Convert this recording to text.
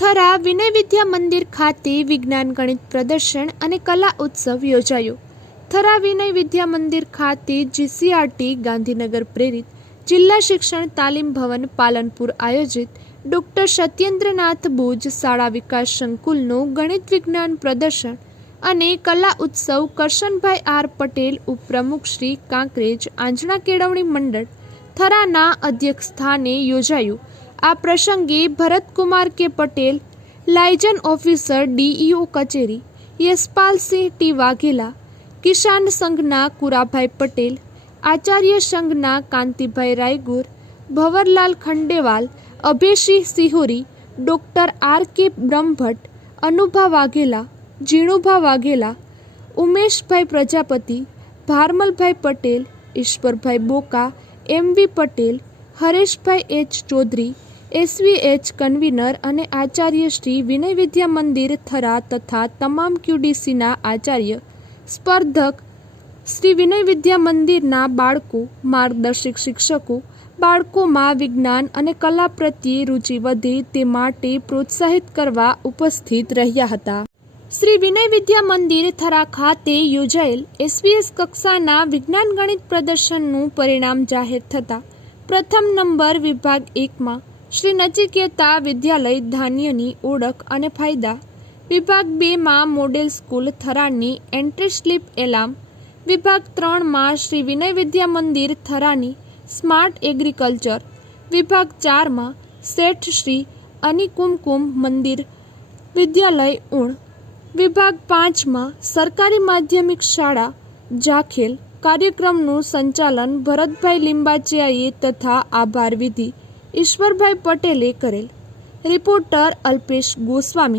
થરા વિનય વિદ્યા મંદિર ખાતે વિજ્ઞાન, ગણિત પ્રદર્શન અને કલા ઉત્સવ યોજાયો. થરા વિનય વિદ્યા મંદિર ખાતે જીસીઆરટી ગાંધીનગર પ્રેરિત જિલ્લા શિક્ષણ તાલીમ ભવન પાલનપુર આયોજિત ડૉક્ટર સત્યેન્દ્રનાથ ભુજ શાળા વિકાસ સંકુલનું ગણિત વિજ્ઞાન પ્રદર્શન અને કલા ઉત્સવ કરશનભાઈ આર પટેલ ઉપપ્રમુખ શ્રી કાંકરેજ આંજણા કેળવણી મંડળ થરાના અધ્યક્ષ સ્થાને યોજાયું. આ પ્રસંગે ભરતકુમાર કે પટેલ લાયજન ઓફિસર ડીઈઓ કચેરી યશપાલસિંહ ટી વાઘેલા કિસાન સંઘના કુરાભાઈ પટેલ આચાર્ય સંઘના Kantibhai Raygur Bhawarlal Khandelwal Abhaysinh Sihori doctor R K Brahmbhatt Anubha Vaghela Jinubha Vaghela Umeshbhai Prajapati Bharmalbhai Patel Ishwarbhai Boka MV Patel Hareshbhai H Chaudhary, S V H convener અને આચાર્ય શ્રી વિનય વિદ્યા મંદિર થરા તથા તમામ ક્યુડીસીના આચાર્ય, સ્પર્ધક શ્રી વિનય વિદ્યા મંદિરના બાળકો, માર્ગદર્શક શિક્ષકો, બાળકોમાં વિજ્ઞાન અને કલા પ્રત્યે રુચિ વધે તે માટે પ્રોત્સાહિત કરવા ઉપસ્થિત રહ્યા હતા. શ્રી વિનય વિદ્યા મંદિર થરા ખાતે યોજાયેલ એસવીએસ કક્ષાના વિજ્ઞાન ગણિત પ્રદર્શનનું પરિણામ જાહેર થતાં પ્રથમ નંબર વિભાગ એકમાં શ્રી નચિકેતા વિદ્યાલય ધાન્યની ઓળખ અને ફાયદા. વિભાગ બેમાં મોડેલ સ્કૂલ થરાની એન્ટ્રી સ્લીપ એલામ વિભાગ ત્રણમાં શ્રી વિનય વિદ્યા મંદિર થરાની સ્માર્ટ એગ્રીકલ્ચર. વિભાગ ચારમાં શેઠ શ્રી અનિકુમકુમ મંદિર વિદ્યાલય ઉણ વિભાગ પાંચમાં સરકારી માધ્યમિક શાળા જાખેલ. કાર્યક્રમનું સંચાલન ભરતભાઈ લિંબાચિયાએ તથા આભાર વિધિ ઈશ્વરભાઈ પટેલે કરેલ. રિપોર્ટર અલ્પેશ ગોસ્વામી.